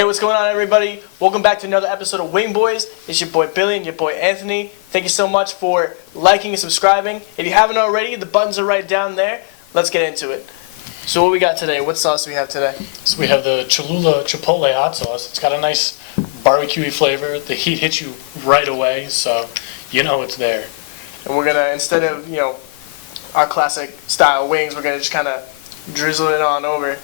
Hey, what's going on, everybody? Welcome back to another episode of Wingboys. It's your boy Billy and your boy Anthony. Thank you so much for liking and subscribing. If you haven't already, the buttons are right down there. Let's get into it. So what we got today? What sauce do we have today? So we have the Cholula Chipotle hot sauce. It's got a nice barbecue flavor. The heat hits you right away, so you know it's there. And we're gonna, instead of, our classic style wings, we're gonna just kind of drizzle it on over.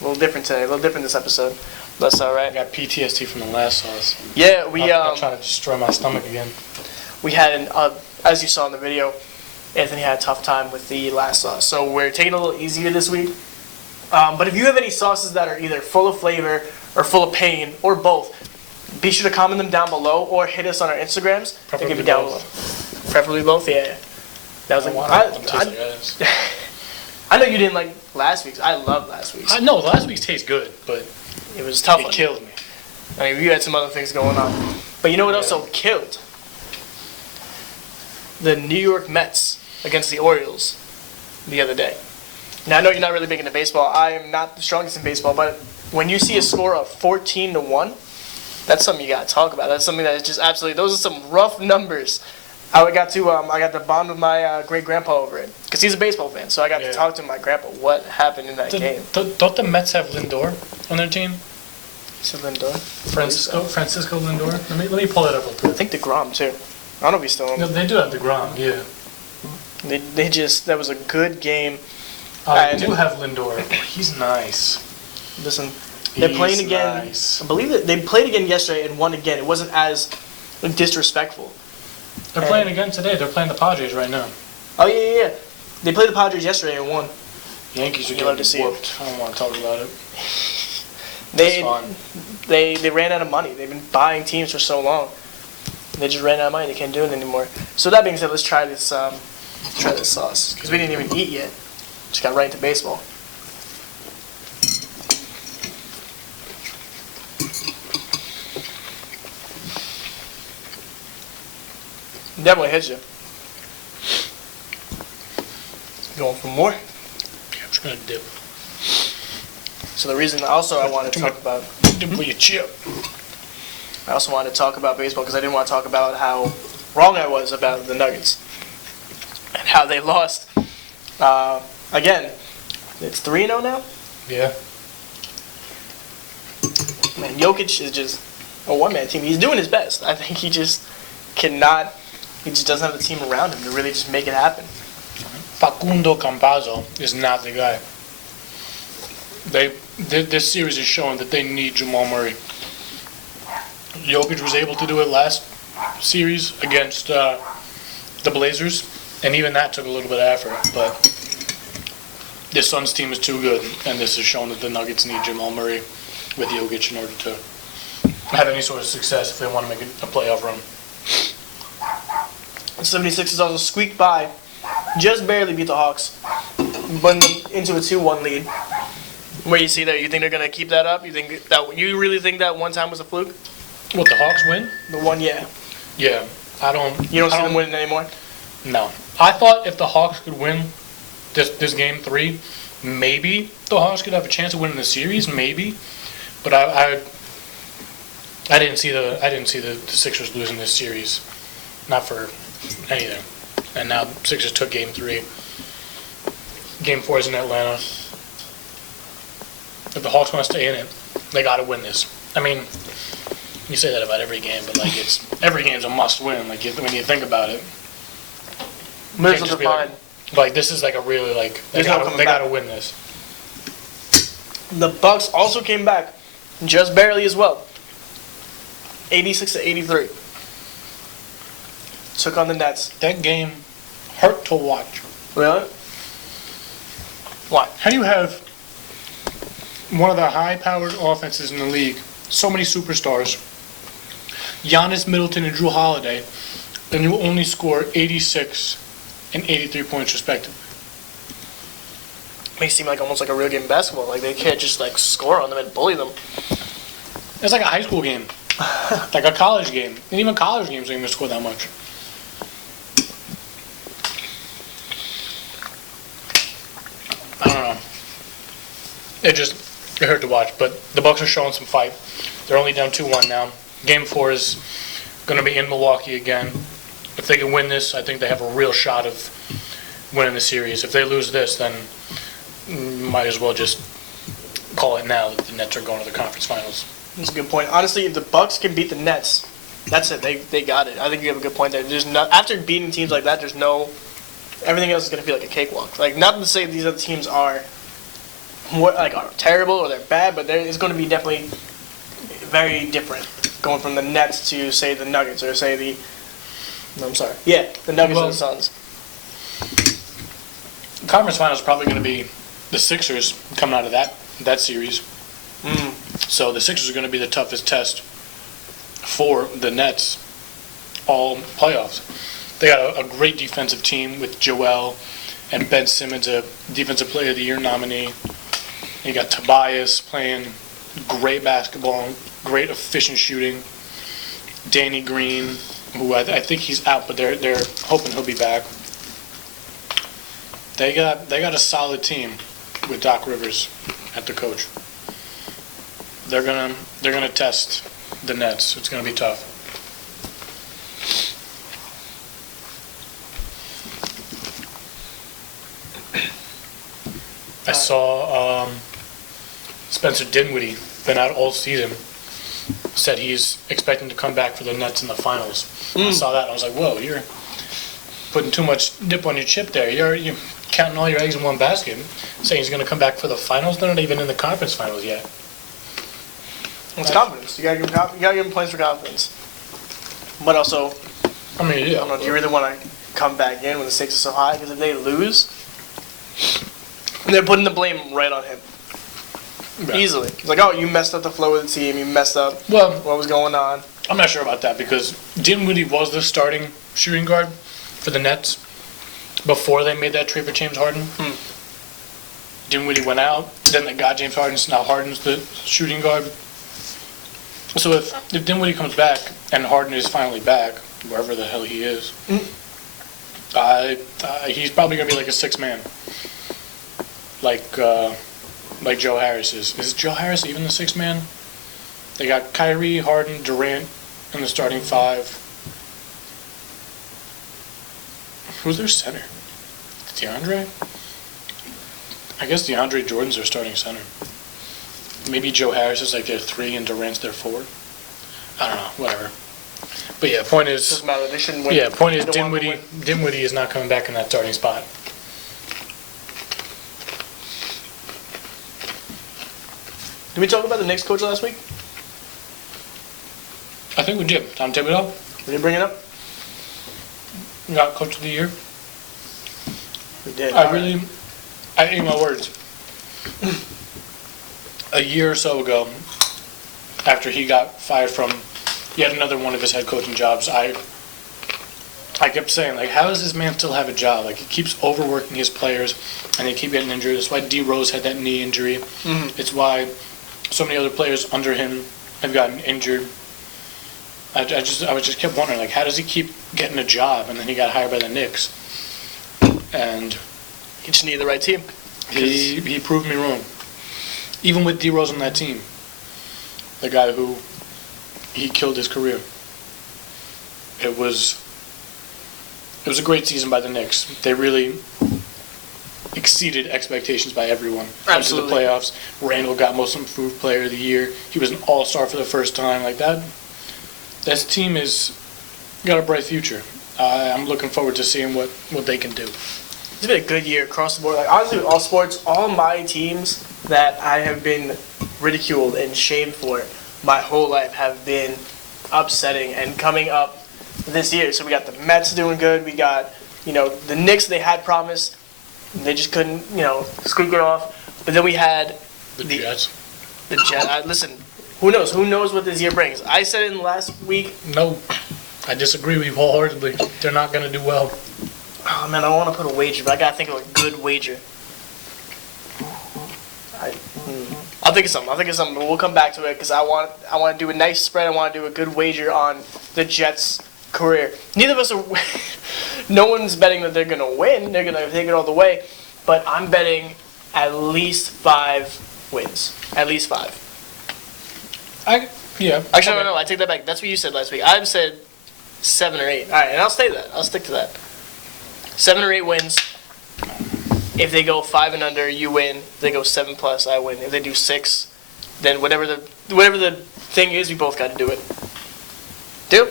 A little different today, a little different this episode. That's all right. I got PTSD from the last sauce. Yeah, I'm trying to destroy my stomach again. We had, as you saw in the video, Anthony had a tough time with the last sauce. So we're taking it a little easier this week. But if you have any sauces that are either full of flavor or full of pain or both, be sure to comment them down below or hit us on our Instagrams. Preferably They'll be down both. below. Preferably both, yeah. That was I know you didn't like last week's. I love last week's. I know last week's tastes good, but It was tough. it killed me. I mean, we had some other things going on. But you know what also killed? The New York Mets against the Orioles the other day. Now, I know you're not really big into baseball. I am not the strongest in baseball, but when you see a score of 14-1, that's something you got to talk about. That's something that is just absolutely, those are some rough numbers. I got to bond with my great-grandpa over it, because he's a baseball fan, so I got to talk to my grandpa what happened in that game. Don't the Mets have Lindor on their team? Is it Lindor? Francisco Lindor? Let me pull that up real I quick. think DeGrom, too. I don't know if he's still on. No, they do have DeGrom, yeah. That was a good game. I do have Lindor. He's nice. Listen, they're playing again. Nice. I believe that they played again yesterday and won again. It wasn't as disrespectful. They're playing again today. They're playing the Padres right now. Oh, yeah. They played the Padres yesterday and won. Yankees are You love getting to see whooped. I don't want to talk about it. They, It's fun. they ran out of money. They've been buying teams for so long. They just ran out of money. They can't do it anymore. So that being said, let's try this sauce. Because we didn't even eat yet. Just got right into baseball. Definitely hits you. Going for more. Yeah, I'm just going to dip. So the reason also I wanted to talk about, Dip with your chip. I also wanted to talk about baseball because I didn't want to talk about how wrong I was about the Nuggets and how they lost. Again, it's 3-0 now. Yeah. Man, Jokic is just a one-man team. He's doing his best. I think he just cannot. He just doesn't have the team around him to really just make it happen. Facundo Campazzo is not the guy. This series is showing that they need Jamal Murray. Jokic was able to do it last series against the Blazers, and even that took a little bit of effort. But this Suns team is too good, and this is showing that the Nuggets need Jamal Murray with Jokic in order to have any sort of success if they want to make a playoff run. The 76ers also squeaked by, just barely beat the Hawks, won them into a 2-1 lead. Where you see that, you think they're gonna keep that up? You really think that one time was a fluke? What, the Hawks win? The one, yeah. Yeah, I don't. You don't see I them winning anymore? No, I thought if the Hawks could win this game 3, maybe the Hawks could have a chance of winning the series, maybe. But I didn't see the Sixers losing this series, not for anything. And now Sixers took game 3. Game 4 is in Atlanta. If the Hawks want to stay in it, they got to win this. I mean, you say that about every game, but like every game's a must-win. Like when you think about it, Middle of the fine. like this is like a really they got to win this. The Bucks also came back, just barely as well. 86-83. Took on the Nets. That game hurt to watch. Really? Why? How do you have one of the high-powered offenses in the league, so many superstars, Giannis, Middleton, and Drew Holiday, and you only score 86 and 83 points respectively? Makes it seem like almost like a real game of basketball. Like they can't just score on them and bully them. It's like a high school game, like a college game, and even college games don't even score that much. I don't know. It just it hurt to watch. But the Bucks are showing some fight. They're only down 2-1 now. Game 4 is going to be in Milwaukee again. If they can win this, I think they have a real shot of winning the series. If they lose this, then might as well just call it now that the Nets are going to the conference finals. That's a good point. Honestly, if the Bucks can beat the Nets, that's it. They got it. I think you have a good point there. There's no, after beating teams like that, everything else is going to feel like a cakewalk. Like, not to say these other teams are terrible or they're bad, but it's going to be definitely very different going from the Nets to, say, the Nuggets or, say, the Nuggets and the Suns. Conference finals is probably going to be the Sixers coming out of that series. So the Sixers are going to be the toughest test for the Nets all playoffs. They got a great defensive team with Joel and Ben Simmons, a Defensive Player of the Year nominee. You got Tobias playing great basketball, great efficient shooting. Danny Green, who I think he's out, but they're hoping he'll be back. They got a solid team with Doc Rivers at the coach. They're gonna test the Nets. It's gonna be tough. I saw Spencer Dinwiddie, been out all season, said he's expecting to come back for the Nets in the finals. I saw that and I was like, whoa, you're putting too much dip on your chip there. You're counting all your eggs in one basket, saying he's going to come back for the finals. They're not even in the conference finals yet. It's confidence. You gotta give him points for confidence. But also, I mean, yeah. I don't know, do you really want to come back in when the stakes are so high? Because if they lose, they're putting the blame right on him. Right. Easily. It's like, oh, you messed up the flow of the team. You messed up what was going on. I'm not sure about that because Dinwiddie was the starting shooting guard for the Nets before they made that trade for James Harden. Dinwiddie went out. Then they got James Harden. So now Harden's the shooting guard. So if Dinwiddie comes back and Harden is finally back, wherever the hell he is, he's probably going to be like a sixth man. Like Joe Harris is. Is Joe Harris even the sixth man? They got Kyrie, Harden, Durant in the starting five. Who's their center? DeAndre? I guess DeAndre Jordan's their starting center. Maybe Joe Harris is like their 3 and Durant's their 4. I don't know, whatever. But yeah, point is... Doesn't matter, they shouldn't win. Yeah, point is Dinwiddie is not coming back in that starting spot. Did we talk about the Knicks coach last week? I think we did. Tom Thibodeau. We did bring it up? Got coach of the year. We did. I ate my words. A year or so ago, after he got fired from yet another one of his head coaching jobs, I kept saying, like, how does this man still have a job? Like, he keeps overworking his players, and they keep getting injured. That's why D. Rose had that knee injury. It's why so many other players under him have gotten injured. I just kept wondering, like, how does he keep getting a job? And then he got hired by the Knicks. And he just needed the right team. He proved me wrong. Even with D. Rose on that team, the guy who he killed his career. It was a great season by the Knicks. They really exceeded expectations by everyone. Absolutely. Went to the playoffs. Randall got Most Improved Player of the Year. He was an All-Star for the first time. Like that. This team is got a bright future. I'm looking forward to seeing what they can do. It's been a good year across the board. Like, honestly, with all sports, all my teams that I have been ridiculed and shamed for my whole life have been upsetting and coming up this year. So we got the Mets doing good. We got, the Knicks, they had promise. They just couldn't, squeak it off. But then we had the Jets. The Jets. Listen, who knows? Who knows what this year brings? I said it in last week. No, I disagree with you wholeheartedly. They're not going to do well. Oh, man, I want to put a wager, but I got to think of a good wager. I'll think of something. But we'll come back to it because I want to do a nice spread. I want to do a good wager on the Jets' career. Neither of us are. No one's betting that they're going to win. They're going to take it all the way. But I'm betting at least 5 wins. At least 5. Yeah. Actually, no, I take that back. That's what you said last week. I've said 7 or 8. All right, and I'll stay that. I'll stick to that. 7 or 8 wins. If they go 5 and under, you win. If they go 7+, I win. If they do 6, then whatever the thing is, we both got to do it. Deal?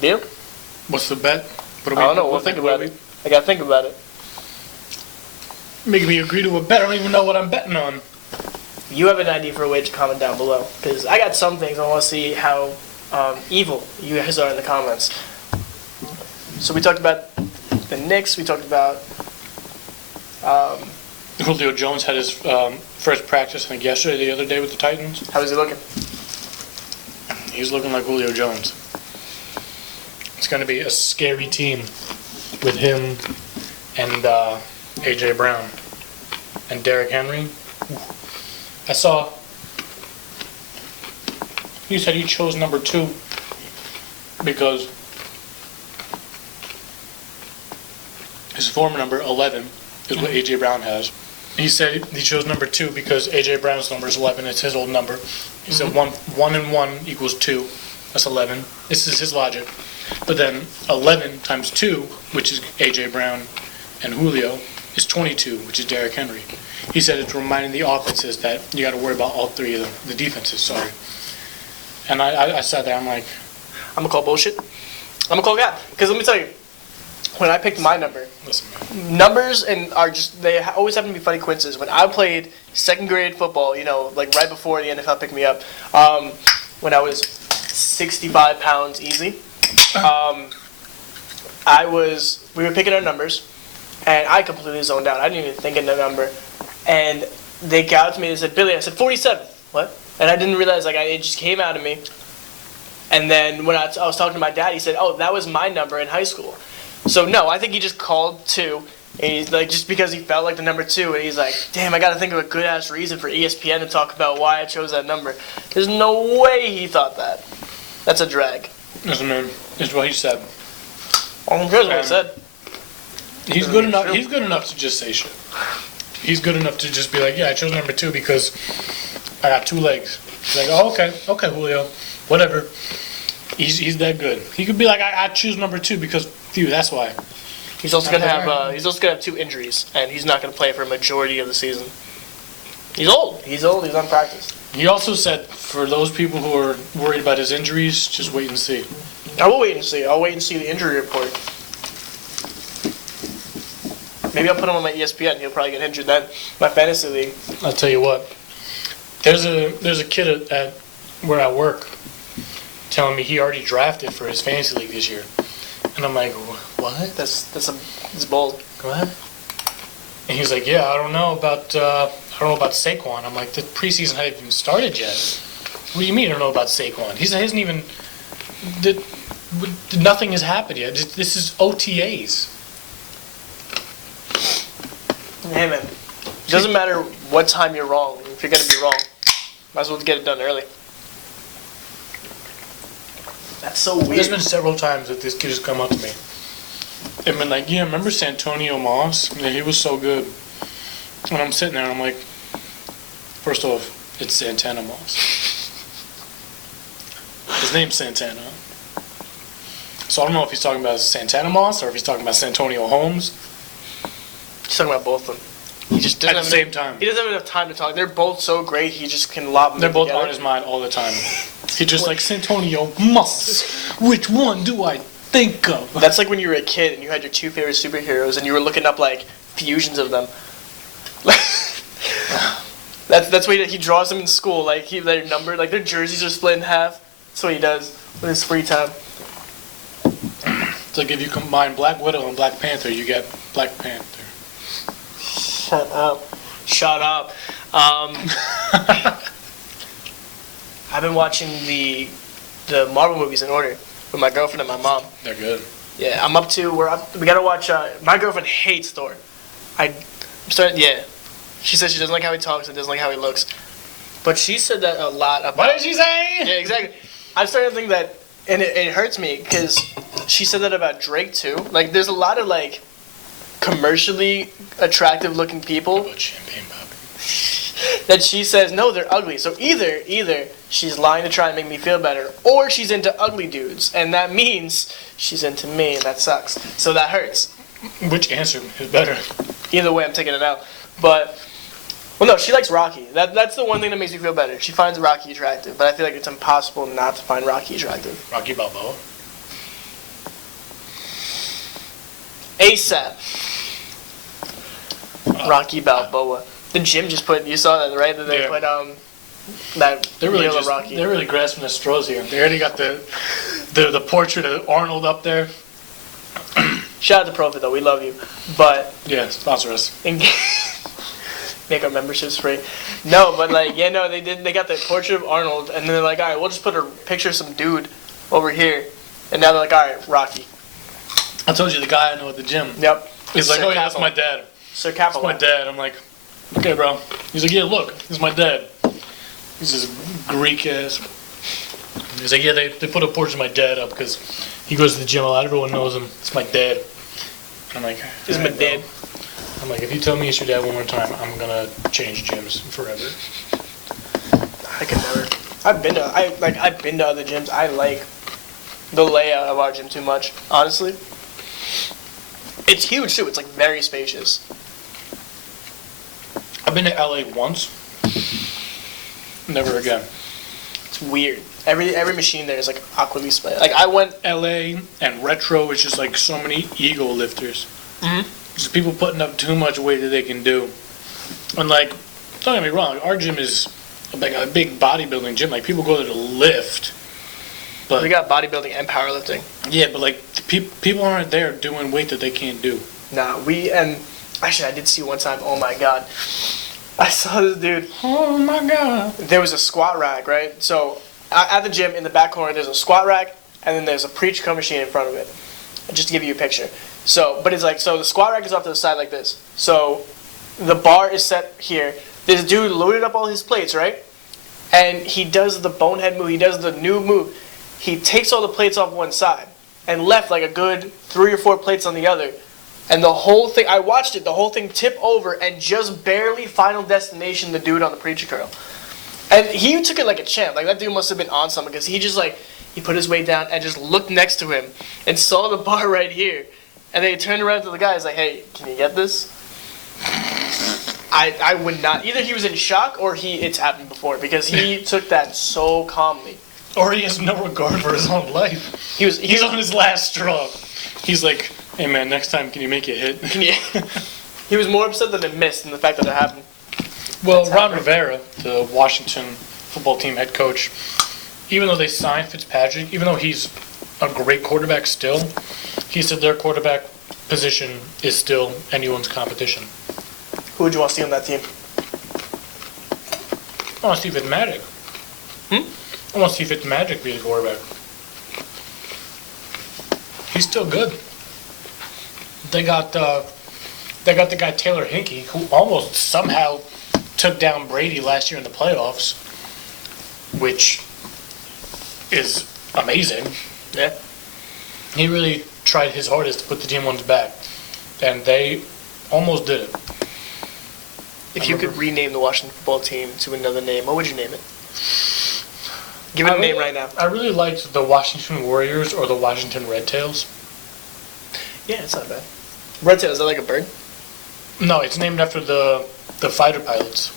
Deal? What's the bet? I don't know. We'll think about it. I got to think about it. Making me agree to a bet. I don't even know what I'm betting on. You have an idea for a way to comment down below. Because I got some things I want to see how evil you guys are in the comments. So we talked about the Knicks. We talked about... Julio Jones had his first practice, I think, yesterday, the other day with the Titans. How is he looking? He's looking like Julio Jones. It's going to be a scary team with him and A.J. Brown and Derrick Henry. I saw he said he chose number 2 because his former number 11 is what A.J. Brown has. He said he chose number 2 because A.J. Brown's number is 11. It's his old number. He said 1 and 1 equals 2. That's 11. This is his logic. But then 11 times 2, which is A.J. Brown and Julio, is 22, which is Derrick Henry. He said it's reminding the offenses that you got to worry about all 3 of them, the defenses, sorry. And I sat there, I'm like... I'm going to call bullshit. I'm going to call God. Because let me tell you, when I picked my number, Listen, man. numbers and are just, they always happen to be funny coincidences. When I played 2nd grade football, you know, like right before the NFL picked me up, when I was 65 pounds easy, we were picking our numbers, and I completely zoned out. I didn't even think of the number. And they got to me and said, Billy, I said, 47. What? And I didn't realize, like, it just came out of me. And then when I was talking to my dad, he said, oh, that was my number in high school. So, no, I think he just called 2. And he's like, just because he felt like the number 2. And he's like, damn, I got to think of a good-ass reason for ESPN to talk about why I chose that number. There's no way he thought that. That's a drag. Listen, man, this is what he said. Well, here's what I said. He's good enough. He's good enough to just say shit. He's good enough to just be like, yeah, I chose number 2 because I got 2 legs. He's like, oh, okay, Julio, whatever. He's that good. He could be like, I choose number 2 because, dude, that's why. He's also gonna have 2 injuries, and he's not gonna play for a majority of the season. He's old. He's unpracticed. He also said, for those people who are worried about his injuries, just wait and see. I will wait and see. I'll wait and see the injury report. Maybe I'll put him on my ESPN. He'll probably get injured then. My fantasy league. I'll tell you what. There's a kid at where I work telling me he already drafted for his fantasy league this year, and I'm like, what? That's bold. What? And he's like, yeah, I don't know about Saquon. I'm like, the preseason hasn't even started yet. What do you mean I don't know about Saquon? He hasn't even. Nothing has happened yet. This is OTAs. Hey, man. It doesn't matter what time you're wrong. If you're going to be wrong, might as well get it done early. That's so weird. There's been several times that this kid has come up to me and been like, yeah, remember Santonio Moss? Yeah, he was so good. And I'm sitting there and I'm like, first off, it's Santana Moss. His name's Santana. So I don't know if he's talking about Santana Moss or if he's talking about Santonio Holmes. He's talking about both of them. He just doesn't At the same time. He doesn't have enough time to talk. They're both so great, he just can lob them They're both together. on his mind all the time. He's just like, Santonio Moss. Which one do I think of? That's like when you were a kid and you had your 2 favorite superheroes and you were looking up like fusions of them. That's what he draws them in school. Like they're numbered, like their jerseys are split in half. That's what he does with his free time. It's like if you combine Black Widow and Black Panther, you get Black Panther. Shut up. Shut up. I've been watching the Marvel movies in order with my girlfriend and my mom. They're good. Yeah, we gotta watch, my girlfriend hates Thor. Yeah. She says she doesn't like how he talks and doesn't like how he looks. But she said that a lot about... What did she say? Yeah, exactly. I'm starting to think that, and it hurts me, because she said that about Drake too. Like, there's a lot of like commercially attractive looking people About champagne popping. that she says no, they're ugly. So either she's lying to try and make me feel better, or she's into ugly dudes, and that means she's into me, and that sucks. So that hurts. Which answer is better? Either way, I'm taking it out. But well, no, she likes Rocky. That's the one thing that makes me feel better. She finds Rocky attractive, but I feel like it's impossible not to find Rocky attractive. Rocky Balboa. ASAP. Rocky Balboa. The gym just put. You saw that, right? That they put that They're really Neil Rocky. they're really grasping at straws here. They already got the portrait of Arnold up there. Shout out to Profit though, we love you. But Yeah, sponsor us. make our memberships free. No, but like they got the portrait of Arnold, and then they're like, all right, we'll just put a picture of some dude over here, and now they're like, all right, Rocky. I told you the guy I know at the gym. Yep. He's like, Sir oh yeah, that's Capital. my dad. Sir That's Capital. my dad. I'm like, okay, bro. He's like, yeah, look, this is my dad. He's this Greek ass. He's like, yeah, they put a portrait of my dad up because he goes to the gym a lot. Everyone knows him. It's my dad. I'm like, This is my "Alright, bro." dad. I'm like, if you tell me it's your dad one more time, I'm gonna change gyms forever. I could never. I've been to other gyms. I like the layout of our gym too much, honestly. It's huge too. It's like very spacious. I've been to LA once. Never again. It's weird. Every machine there is like awkwardly split. Like I went. LA and retro is just like so many ego lifters. Mhm. Just people putting up too much weight that they can do. And like, don't get me wrong, our gym is like a big bodybuilding gym. Like people go there to lift. But We got bodybuilding and powerlifting. yeah, but like people aren't there doing weight that they can't do. Nah, and actually I did see one time. Oh my god, I saw this dude. Oh my god. There was a squat rack, right? So at the gym in the back corner, there's a squat rack, and then there's a pre-co machine in front of it. Just to give you a picture. So, but it's like, so the squat rack is off to the side like this. So the bar is set here. This dude loaded up all his plates, right? And he does the bonehead move. He does the new move. He takes all the plates off one side and left like a good 3 or 4 plates on the other. And the whole thing, I watched it, the whole thing tip over and just barely final destination the dude on the preacher curl. And he took it like a champ. Like that dude must have been on something because he just like, he put his weight down and just looked next to him and saw the bar right here. And then he turned around to the guy. He's like, "Hey, can you get this?" I would not. Either he was in shock or it's happened before because he took that so calmly. Or he has no regard for his own life. He's on his last straw. He's like, hey man, next time can you make it hit? He was more upset that it missed than the fact that it happened. Well, Ron Rivera, the Washington football team head coach, even though they signed Fitzpatrick, even though he's a great quarterback still, he said their quarterback position is still anyone's competition. Who would you want to see on that team? I want to see Fitzmagic. I want to see Fitzmagic be the quarterback. He's still good. They got the guy Taylor Hinkey, who almost somehow took down Brady last year in the playoffs, which is amazing. Yeah. He really tried his hardest to put the team on his back, and they almost did it. If you could rename the Washington football team to another name, what would you name it? Give it a name right now. I really liked the Washington Warriors or the Washington Red Tails. Yeah, it's not bad. Red tail, is that like a bird? No, it's named after the fighter pilots.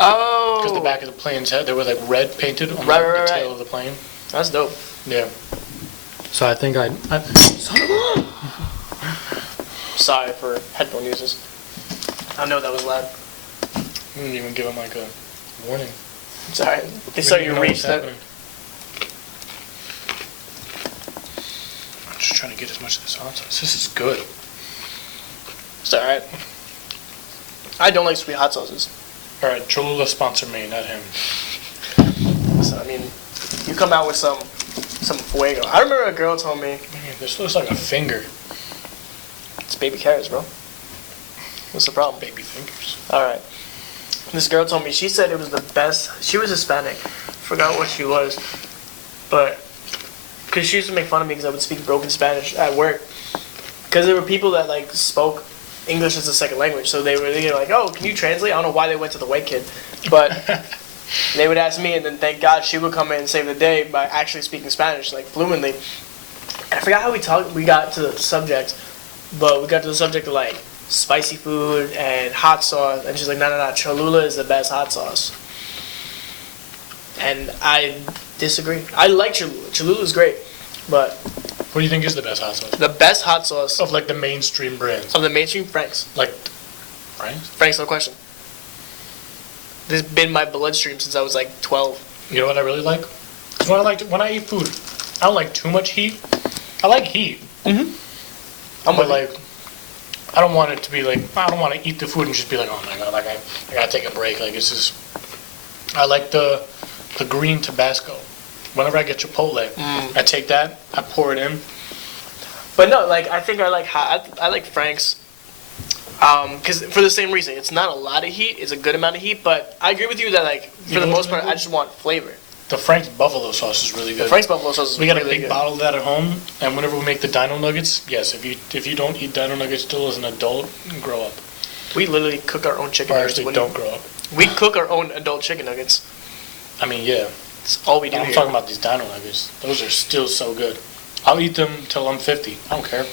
Oh. Because the back of the plane's head, they were like red painted on Right, the tail of the plane. That's dope. Yeah. So I think I Sorry for headphone users. I know that was loud. didn't even give him like a warning. It's alright. They We saw didn't you know reach what's that. happening. I'm just trying to get as much of this hot sauce. This is good. It's alright. I don't like sweet hot sauces. Alright, Cholula sponsor me, not him. So, I mean, you come out with some fuego. I remember a girl told me, Man, this looks like a finger. it's baby carrots, bro. What's the problem? Baby fingers. Alright. This girl told me, she said it was the best. She was Hispanic. Forgot what she was. But because she used to make fun of me because I would speak broken Spanish at work. Because there were people that like spoke English as a second language, so they were like, "Oh, can you translate?" I don't know why they went to the white kid, but they would ask me, and then thank God she would come in and save the day by actually speaking Spanish like fluently. And I forgot how we got to the subject, but we got to the subject of like spicy food and hot sauce, and she's like, no, Cholula is the best hot sauce. And I disagree. I like Cholula. Cholula is great, but What do you think is the best hot sauce? the best hot sauce Of like the mainstream brands. of the mainstream, Frank's. Like, Frank's? Frank's, no question. This has been my bloodstream since I was like 12. You know what I really like? 'Cause when I eat food, I don't like too much heat. I like heat. I'm But with like, I don't want it to be like, I don't want to eat the food and just be like, oh my god, like I gotta take a break. Like it's just, I like the green Tabasco. Whenever I get Chipotle, I take that, I pour it in. But no, like I think I like Frank's, because for the same reason, it's not a lot of heat, it's a good amount of heat. But I agree with you that like for You the know most what's part, I just want flavor. The Frank's buffalo sauce is really good. The Frank's buffalo sauce is We got really a big good. bottle of that at home, and whenever we make the dino nuggets, yes, if you don't eat dino nuggets still as an adult, grow up. We literally cook our own chicken Or nuggets. actually, don't grow up. We cook our own adult chicken nuggets. I mean, yeah. That's all we do I'm here. talking about these dino nuggets. Those are still so good. I'll eat them till I'm 50. I don't care.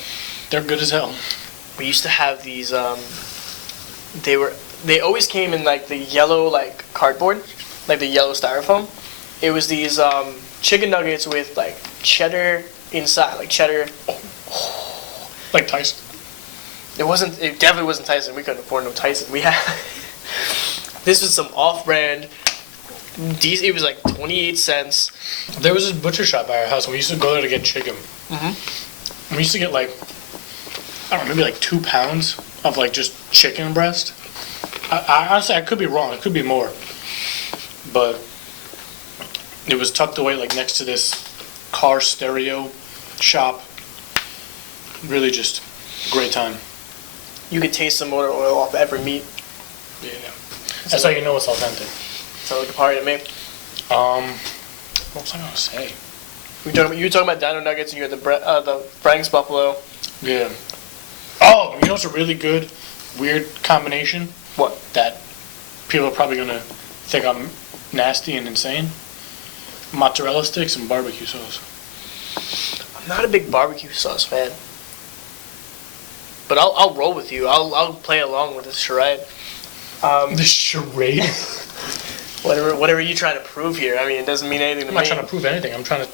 They're good as hell. We used to have these. They always came in like the yellow like cardboard, like the yellow styrofoam. It was these chicken nuggets with like cheddar inside, like cheddar. Like Tyson. It definitely wasn't Tyson. We couldn't afford no Tyson. We had this was some off-brand. It was like 28 cents. There was this butcher shop by our house, and we used to go there to get chicken. We used to get like, I don't know, maybe like 2 pounds of like just chicken breast. I honestly, I could be wrong. It could be more. But it was tucked away like next to this car stereo shop. Really just a great time. You could taste the motor oil off every meat. Yeah. That's how you know it's authentic. Sounds like a party to me. What was I gonna say? You were talking about dino nuggets, and you had the Frank's buffalo. Yeah. Oh, you know what's a really good, weird combination? What? That people are probably gonna think I'm nasty and insane. Mozzarella sticks and barbecue sauce. I'm not a big barbecue sauce fan, but I'll roll with you. I'll play along with this charade. The charade? Whatever you trying to prove here. I mean, it doesn't mean anything to I'm me. not trying to prove anything. I'm trying to.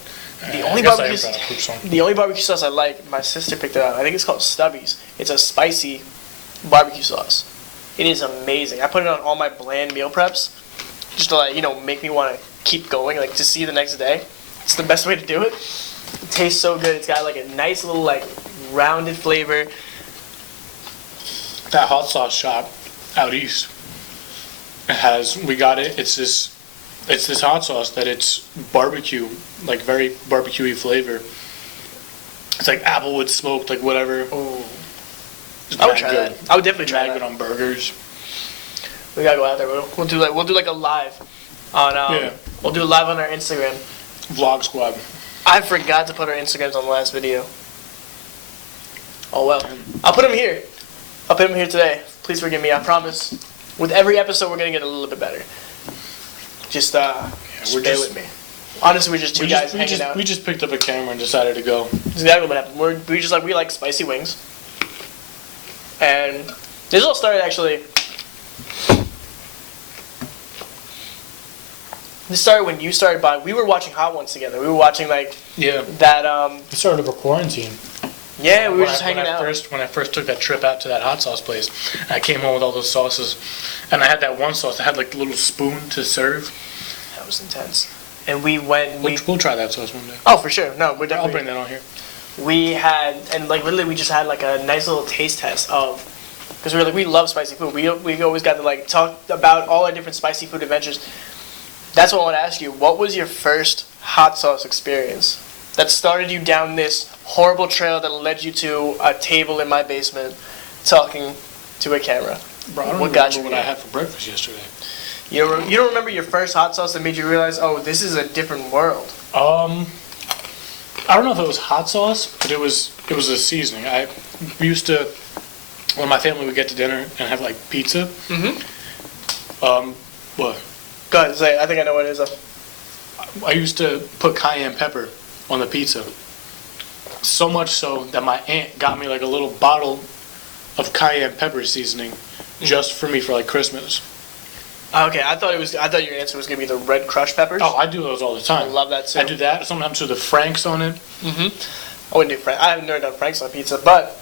The only I guess I am barbecue, trying to prove something. the only barbecue sauce I like, my sister picked it up. I think it's called Stubby's. It's a spicy barbecue sauce. It is amazing. I put it on all my bland meal preps, just to like make me want to keep going, like to see the next day. It's the best way to do it. It tastes so good. It's got like a nice little like rounded flavor. That hot sauce shop out east. We got it. It's this hot sauce that it's barbecue, like very barbecuey flavor. It's like applewood smoked, like whatever. Ooh. It's I would mad try good. that. I would definitely try Mad that. good on burgers. We gotta go out there. We'll do like a live on. Yeah. We'll do a live on our Instagram. Vlog squad. I forgot to put our Instagrams on the last video. Oh well. I'll put them here. I'll put them here today. Please forgive me. I promise. With every episode, we're gonna get a little bit better. Just bear with me. Honestly, we're just two guys hanging out. We just picked up a camera and decided to go. That's exactly what happened. We like spicy wings. And this all started actually. This started when you started buying. We were watching Hot Ones together. We were watching like Yeah. that. It started over quarantine. Yeah, we were When just hanging out. When I first took that trip out to that hot sauce place, I came home with all those sauces, and I had that one sauce that had like the little spoon to serve. That was intense. And we went. We'll try that sauce one day. Oh, for sure. No, we're I'll definitely. bring that on here. We had, and like literally, we just had like a nice little taste test of, because we were like, we love spicy food. We always got to like talk about all our different spicy food adventures. That's what I want to ask you. What was your first hot sauce experience that started you down this horrible trail that led you to a table in my basement, talking to a camera? Bro, I don't What even got remember you what I here? had for breakfast yesterday. You don't remember your first hot sauce that made you realize, oh, this is a different world? I don't know if it was hot sauce, but it was a seasoning. We used to, when my family would get to dinner and have like pizza. What? Go ahead, say it. I think I know what it is. I used to put cayenne pepper on the pizza. So much so that my aunt got me like a little bottle of cayenne pepper seasoning just for me for like Christmas. Okay, I thought your answer was gonna be the red crushed peppers. Oh, I do those all the time. I love that too. I do that sometimes with the Franks on it. I wouldn't do Frank. I haven't never done Frank's on pizza, but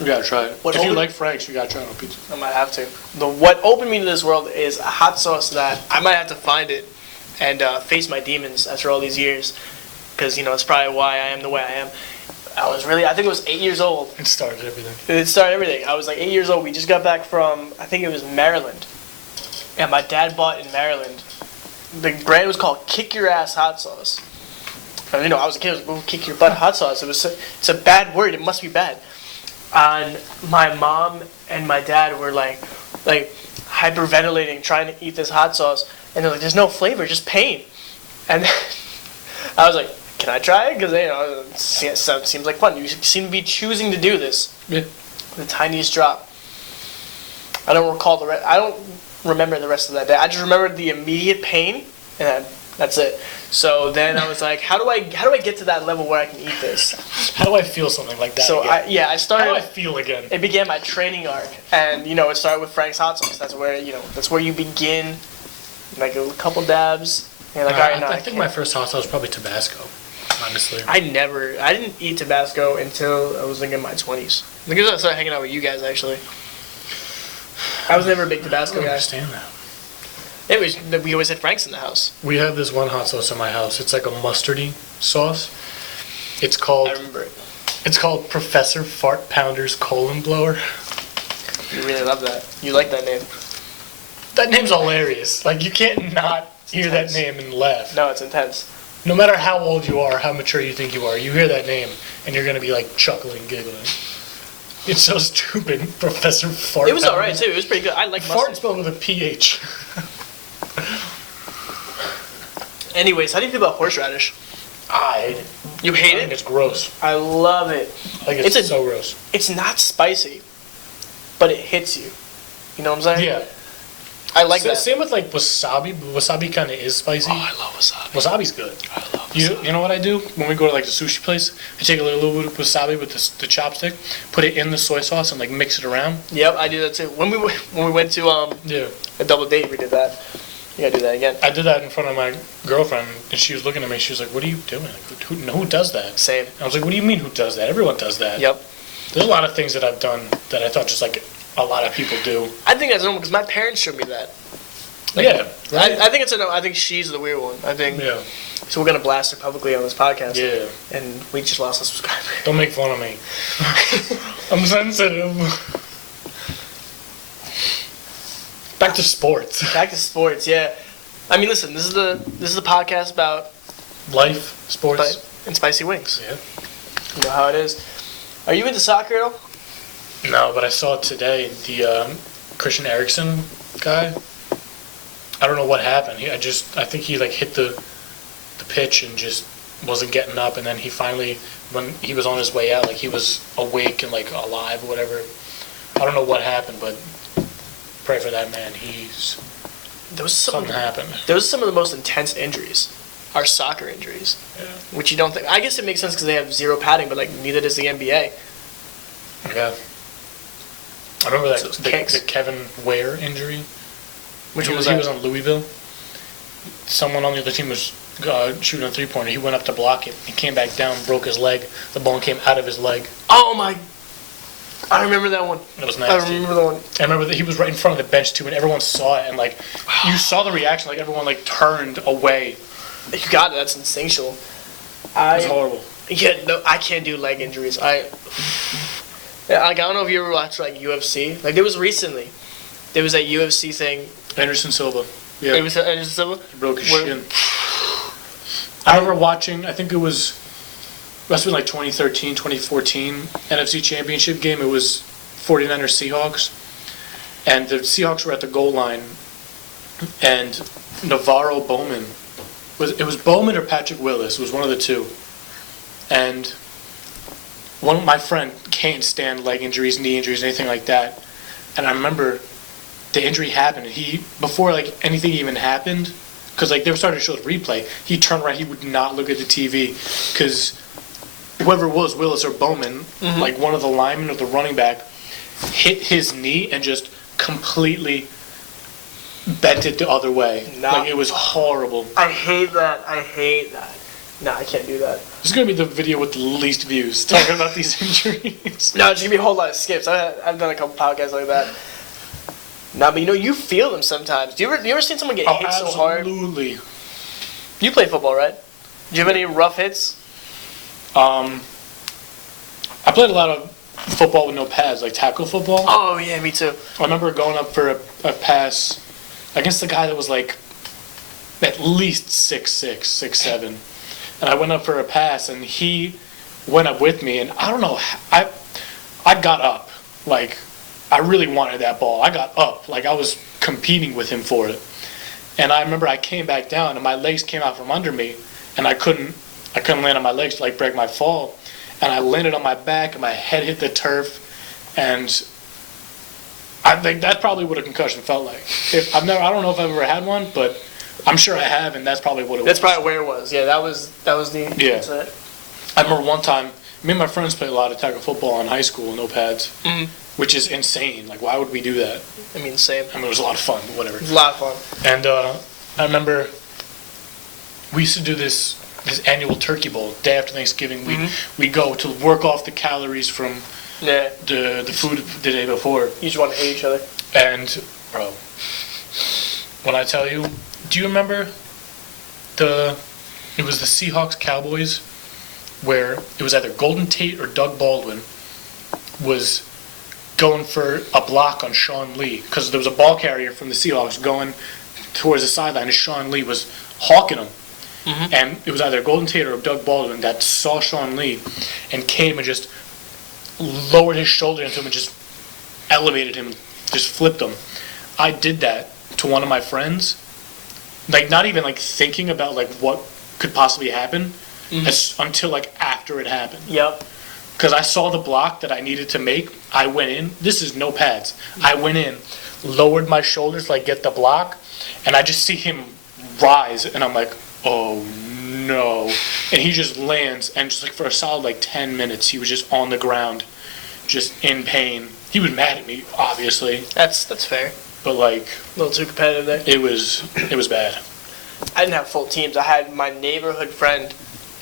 You gotta try it. What If you open- like Franks, you gotta try it on pizza. I might have to. What opened me to this world is a hot sauce that I might have to find it and face my demons after all these years, because it's probably why I am the way I am. I think it was 8 years old. It started everything. It started everything. I was like 8 years old. We just got back from, I think it was Maryland, and my dad bought in Maryland. The brand was called Kick Your Ass Hot Sauce. And, I was a kid. It was like, kick your butt hot sauce. It's a bad word. It must be bad. And my mom and my dad were like hyperventilating, trying to eat this hot sauce, and they're like, "There's no flavor, just pain." And I was like, "Can I try it?" Because it seems like fun. You seem to be choosing to do this. Yeah. The tiniest drop. I don't recall the rest. I don't remember the rest of that day. I just remember the immediate pain, and that's it. So then I was like, how do I get to that level where I can eat this? How do I feel something like that So again? I started. How do I feel again? It began my training arc, and it started with Frank's hot sauce. That's where you begin, like a couple dabs. And like, all right, I think my first hot sauce was probably Tabasco, honestly. I didn't eat Tabasco until I was like in my 20s. Because I started hanging out with you guys actually. I was never a big I Tabasco don't guy. understand that. We always had Frank's in the house. We have this one hot sauce in my house. It's like a mustardy sauce. It's called I remember it. It's called Professor Fart Pounder's Colon Blower. You really love that. You like that name. That name's hilarious. Like, you can't not hear that intense. name and laugh. No, it's intense. No matter how old you are, how mature you think you are, you hear that name and you're gonna be like chuckling, giggling. It's so stupid, Professor Fart. It was alright too. It was pretty good. I like Fart mustard. spelled with a PH. Anyways, how do you feel about horseradish? You hate I think it? it's gross. I love it. I think it's so gross. It's not spicy, but it hits you. You know what I'm saying? Yeah. I like that. Same with like wasabi. Wasabi kind of is spicy. Oh, I love wasabi. Wasabi's good. I love wasabi. You know what I do when we go to like the sushi place? I take a little bit of wasabi with the chopstick, put it in the soy sauce, and like mix it around. Yep, I do that too. When we went to Yeah. a double date, we did that. You gotta do that again. I did that in front of my girlfriend, and she was looking at me. She was like, "What are you doing? Like, who does that?" Same. I was like, "What do you mean who does that? Everyone does that." Yep. There's a lot of things that I've done that I thought just like a lot of people do. I think that's normal because my parents showed me that. Like, Yeah. Right? I think it's a no. I think she's the weird one. I think. Yeah. So we're gonna blast her publicly on this podcast. Yeah. And we just lost a subscriber. Don't make fun of me. I'm sensitive. Back to sports. Back to sports. Yeah. I mean, listen. This is the podcast about Life, sports. and spicy wings. Yeah. You know how it is. Are you into soccer at all? No, but I saw today the Christian Eriksen guy. I don't know what happened. I think he like hit the pitch and just wasn't getting up, and then he finally, when he was on his way out, like he was awake and like alive or whatever. I don't know what happened, but pray for that man. Something happened. Those are some of the most intense injuries. Are soccer injuries, Yeah. which you don't think. I guess it makes sense because they have zero padding, but like neither does the NBA. Yeah. I remember that Those the kicks. Kevin Ware injury. Which he one was He that? was on Louisville. Someone on the other team was shooting a three-pointer. He went up to block it. He came back down, broke his leg. The ball came out of his leg. Oh my! I remember that one. It was I nasty. remember the one. I remember that he was right in front of the bench too, and everyone saw it, and like you saw the reaction, like everyone like turned away. You got it. That's instinctual. It was horrible. Yeah, no, I can't do leg injuries. Yeah, like, I don't know if you ever watched like UFC. Like there was recently, there was that UFC thing. Anderson Silva. Yeah, It was Anderson Silva. he broke his Where- shin. I remember watching. I think it was must have been like 2013, 2014 NFC Championship game. It was 49ers Seahawks, and the Seahawks were at the goal line, and Navarro Bowman was Bowman or Patrick Willis. It was one of the two. And one of my friend can't stand leg injuries, knee injuries, anything like that. And I remember the injury happened. He, before like anything even happened, because like they were starting to show the replay, he turned around. He would not look at the TV because whoever it was, Willis or Bowman, like one of the linemen or the running back, hit his knee and just completely bent it the other way. Like it was horrible. I hate that. No, I can't do that. This is gonna be the video with the least views talking about these injuries. No, it's gonna be a whole lot of skips. I've done a couple podcasts like that. No, but you feel them sometimes. Do you ever seen someone get hit so hard? Absolutely. You play football, right? Do you have any rough hits? I played a lot of football with no pads, like tackle football. Oh yeah, me too. I remember going up for a pass against the guy that was like at least 6'6", 6'7", and I went up for a pass, and he went up with me, and I don't know, I got up, like I really wanted that ball. I got up, like I was competing with him for it, and I remember I came back down, and my legs came out from under me, and I couldn't land on my legs to like break my fall, and I landed on my back, and my head hit the turf, and I think that's probably what a concussion felt like. I don't know if I've ever had one, but I'm sure I have, and that's probably what it was. That's probably where it was. Yeah, that was the incident. I remember one time, me and my friends played a lot of tackle football in high school, no pads, which is insane. Like, why would we do that? I mean, same. I mean, it was a lot of fun, but whatever. It was a lot of fun. And I remember we used to do this annual turkey bowl day after Thanksgiving. We go to work off the calories from the food the day before. You just want to hate each other. And bro, when I tell you, do you remember it was the Seahawks Cowboys, where it was either Golden Tate or Doug Baldwin was going for a block on Sean Lee, because there was a ball carrier from the Seahawks going towards the sideline, and Sean Lee was hawking him. And it was either Golden Tate or Doug Baldwin that saw Sean Lee and came and just lowered his shoulder into him and just elevated him, just flipped him. I did that to one of my friends, like not even like thinking about like what could possibly happen until like after it happened. Yep. Because I saw the block that I needed to make. I went in. This is no pads. I went in, lowered my shoulders like get the block, and I just see him rise, and I'm like, oh no. And he just lands, and just like for a solid like 10 minutes, he was just on the ground, just in pain. He was mad at me, obviously. That's fair. But like, a little too competitive there. It was bad. I didn't have full teams. I had my neighborhood friend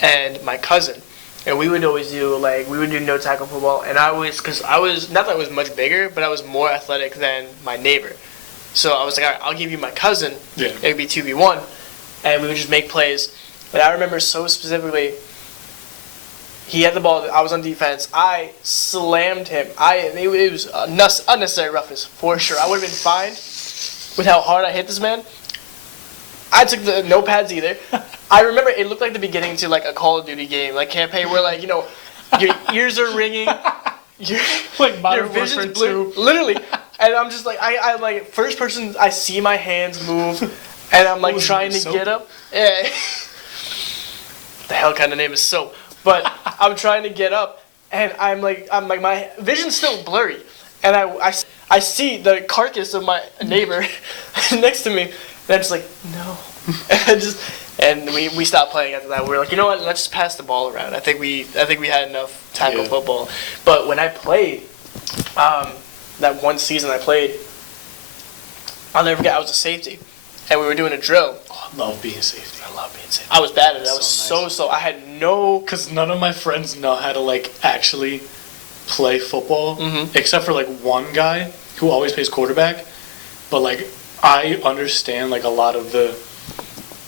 and my cousin, and we would always do no tackle football. And because I was not that I was much bigger, but I was more athletic than my neighbor. So I was like, all right, I'll give you my cousin. Yeah. It would be 2v1, and we would just make plays. But I remember so specifically, he had the ball. I was on defense. I slammed him. It was unnecessary roughness for sure. I would have been fined with how hard I hit this man. I took the no pads either. I remember it looked like the beginning to like a Call of Duty game, like campaign where like your ears are ringing, your vision's blue, literally. And I'm just like I'm like first person. I see my hands move, and I'm like trying to get up. Yeah. The hell kind of name is soap? But I'm trying to get up, and I'm like my vision's still blurry, and I see the carcass of my neighbor next to me. And I'm just like, no. And we stopped playing after that. We were like, you know what? Let's just pass the ball around. I think we had enough tackle football. But when I played, that one season I played, I'll never forget. I was a safety, and we were doing a drill. Oh, I love being a safety. I love being safety. I was bad at it. I was so I had no. Because none of my friends know how to like actually play football, except for like one guy who always plays quarterback. But like, I understand like a lot of the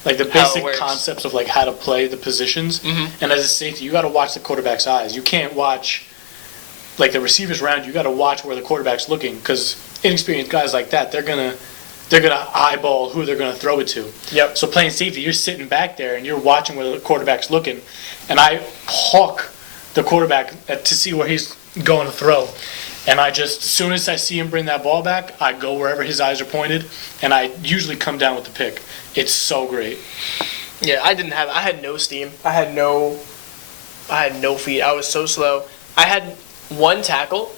basic concepts of like how to play the positions. And as a safety, you got to watch the quarterback's eyes. You can't watch like the receivers around. You got to watch where the quarterback's looking, because inexperienced guys like that, they're gonna eyeball who they're gonna throw it to. Yep. So playing safety, you're sitting back there and you're watching where the quarterback's looking, and I hawk the quarterback to see where he's going to throw. And I just, as soon as I see him bring that ball back, I go wherever his eyes are pointed, and I usually come down with the pick. It's so great. Yeah, I had no steam. I had no I had no feet. I was so slow. I had one tackle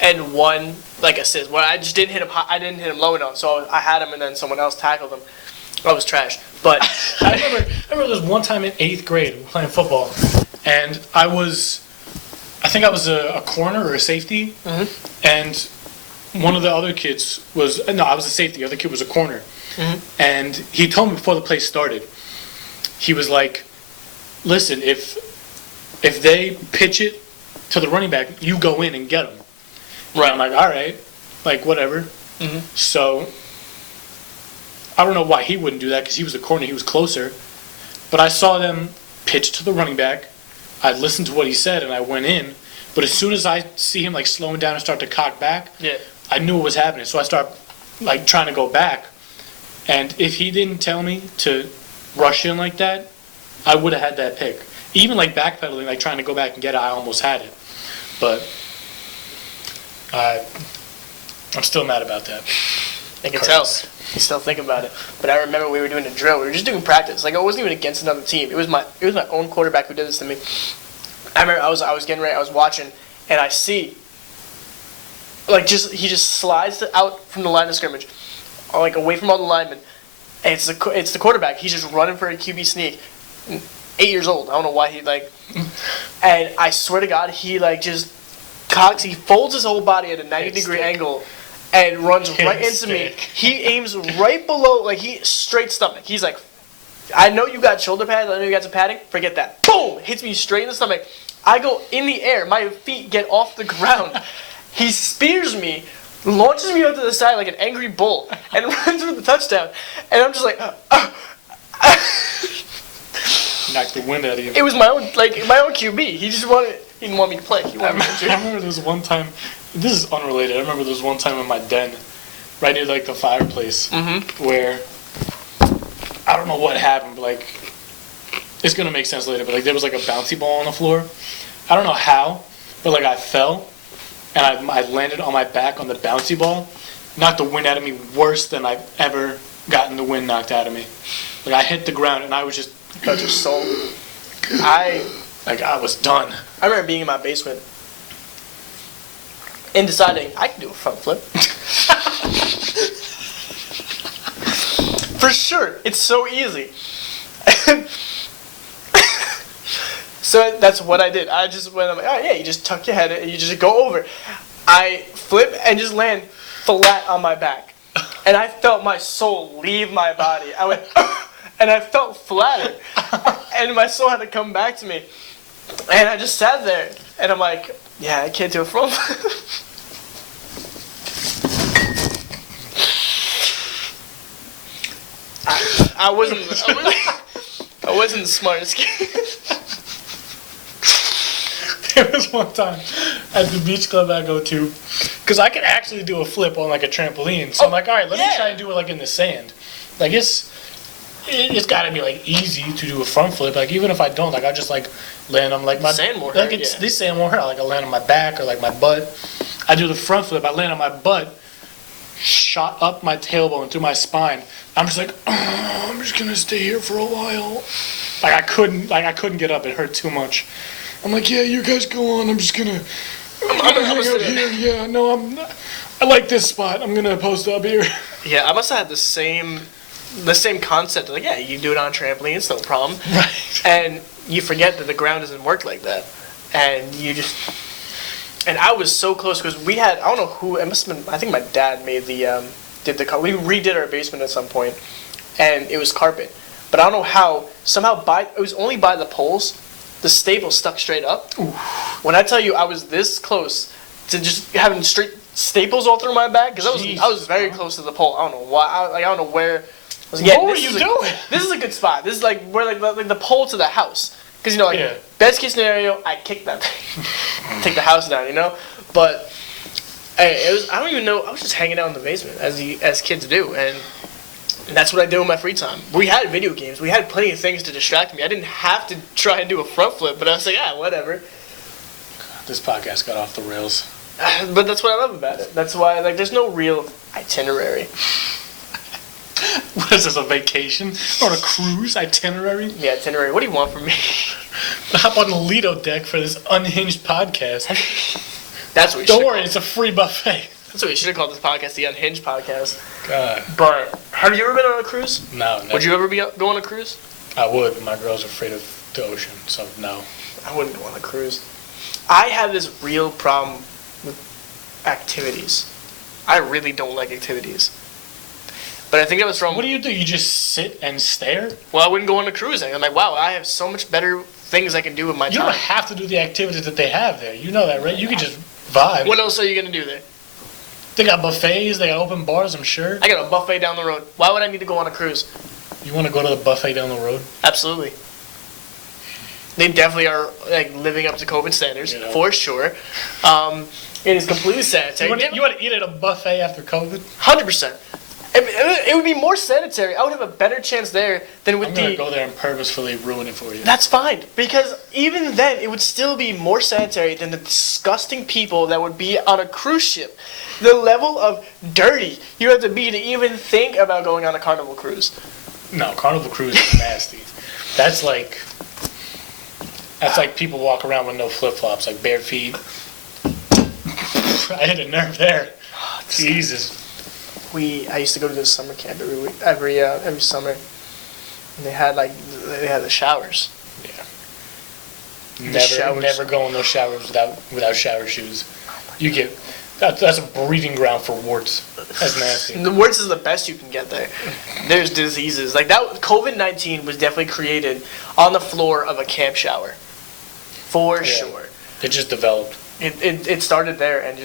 and one assist. Well, I just didn't hit him. I didn't hit him low enough, so I had him, and then someone else tackled him. I was trash. But I remember there was one time in 8th grade playing football, and I think I was a corner or a safety, and one of the other kids I was a safety. The other kid was a corner, and he told me before the play started, he was like, "Listen, if they pitch it to the running back, you go in and get them." Right. I'm like, all right, whatever. So I don't know why he wouldn't do that because he was a corner, he was closer. But I saw them pitch to the running back. I listened to what he said and I went in. But as soon as I see him slowing down and start to cock back, I knew what was happening. So I start trying to go back. And if he didn't tell me to rush in like that, I would have had that pick. Even backpedaling, trying to go back and get it, I almost had it. But I'm still mad about that. I can tell. You still think about it. But I remember we were doing a drill. We were just doing practice. I wasn't even against another team. It was my own quarterback who did this to me. I remember I was getting ready. I was watching, and I see he just slides out from the line of scrimmage, away from all the linemen. And it's the quarterback. He's just running for a QB sneak. 8 years old. I don't know why he and I swear to God, he just cocks. He folds his whole body at a 90-degree angle and runs right into me. He aims right below, he straight stomach. He's like, I know you got shoulder pads. I know you got some padding. Forget that. Boom! Hits me straight in the stomach. I go in the air. My feet get off the ground. He spears me, launches me onto the side like an angry bull, and runs for the touchdown. And I'm just like, knocked the wind out of you. It was my own QB. He didn't want me to play. I remember there was one time. This is unrelated. I remember there was one time in my den, right near the fireplace, where I don't know what happened, but it's gonna make sense later. But there was a bouncy ball on the floor. I don't know how, but I fell, and I landed on my back on the bouncy ball, knocked the wind out of me worse than I've ever gotten the wind knocked out of me. I hit the ground and I was just. Got your soul. I was done. I remember being in my basement and deciding I can do a front flip. For sure. It's so easy. So that's what I did. I just went, I'm like, oh yeah, you just tuck your head and you just go over. I flip and just land flat on my back. And I felt my soul leave my body. I went, and I felt flattered. And my soul had to come back to me. And I just sat there. And I'm like, yeah, I can't do a front flip. I wasn't the smartest kid. There was one time at the beach club I go to, because I could actually do a flip on a trampoline. So I'm like, all right, let me try and do it in the sand. It's got to be easy to do a front flip. Even if I don't, I just land on my sand won't hurt. This sand won't hurt. I land on my back or my butt. I do the front flip. I land on my butt, shot up my tailbone through my spine. I'm just I'm just gonna stay here for a while. I couldn't get up. It hurt too much. I'm yeah, you guys go on. I'm just gonna hang out here. Yeah, no, I like this spot. I'm gonna post up here. Yeah, I must have had the same concept. Yeah, you do it on a trampoline. It's no problem. Right. And you forget that the ground doesn't work like that, and you just. And I was so close because we had, I don't know who, it must have been, I think my dad made we redid our basement at some point, and it was carpet. But I don't know how, somehow it was only by the poles, the staple stuck straight up. Ooh. When I tell you I was this close to just having straight staples all through my back, because I was very close to the pole. I don't know why, I don't know where. What were you doing? This is a good spot. This is where the pole to the house. Because, best case scenario, I kick that thing. Take the house down, But it was, I don't even know, I was just hanging out in the basement, as kids do. And that's what I did with my free time. We had video games. We had plenty of things to distract me. I didn't have to try and do a front flip, but I was whatever. This podcast got off the rails. But that's what I love about it. That's why, there's no real itinerary. What is this, a vacation? Or a cruise itinerary? Yeah, itinerary. What do you want from me? hop on the Lido deck for this unhinged podcast. That's what. Don't worry, it's a free buffet. That's what we should have called this podcast, the Unhinged Podcast. God. But have you ever been on a cruise? No, never. Would you ever go on a cruise? I would. But my girl's afraid of the ocean, so no. I wouldn't go on a cruise. I have this real problem with activities. I really don't like activities. But I think that was from... What do? You just sit and stare? Well, I wouldn't go on a cruise. I'm like, wow, I have so much better things I can do with my time. You don't have to do the activities that they have there. You know that, right? You can just vibe. What else are you going to do there? They got buffets. They got open bars, I'm sure. I got a buffet down the road. Why would I need to go on a cruise? You want to go to the buffet down the road? Absolutely. They definitely are like living up to COVID standards, for sure. It is completely sanitary. You want to eat at a buffet after COVID? 100%. It would be more sanitary. I would have a better chance there than with I'm going to go there and purposefully ruin it for you. That's fine. Because even then, it would still be more sanitary than the disgusting people that would be on a cruise ship. The level of dirty you have to be to even think about going on a Carnival cruise. No, Carnival cruise is nasty. That's like people walk around with no flip-flops, like bare feet. I hit a nerve there. Jesus. I used to go to this summer camp every summer, and they had the showers. Yeah. Never go in those showers without shower shoes. You get that's a breeding ground for warts. That's nasty. The warts is the best you can get there. There's diseases like that. COVID-19 was definitely created on the floor of a camp shower, for sure. It just developed. It started there, and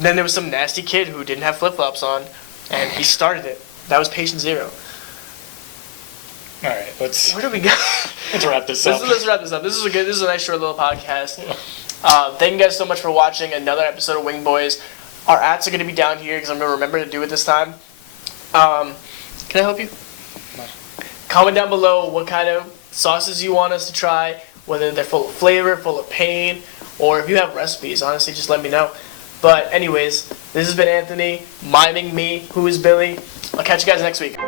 then there was some nasty kid who didn't have flip-flops on, and he started it. That was patient zero. All right, where do we go? Let's wrap this up. Let's wrap this up. This is a nice short little podcast. Thank you guys so much for watching another episode of Wingboys. Our ads are going to be down here because I'm going to remember to do it this time. Can I help you? No. Comment down below what kind of sauces you want us to try, whether they're full of flavor, full of pain, or if you have recipes. Honestly, just let me know. But anyways, this has been Anthony, miming me, who is Billy. I'll catch you guys next week.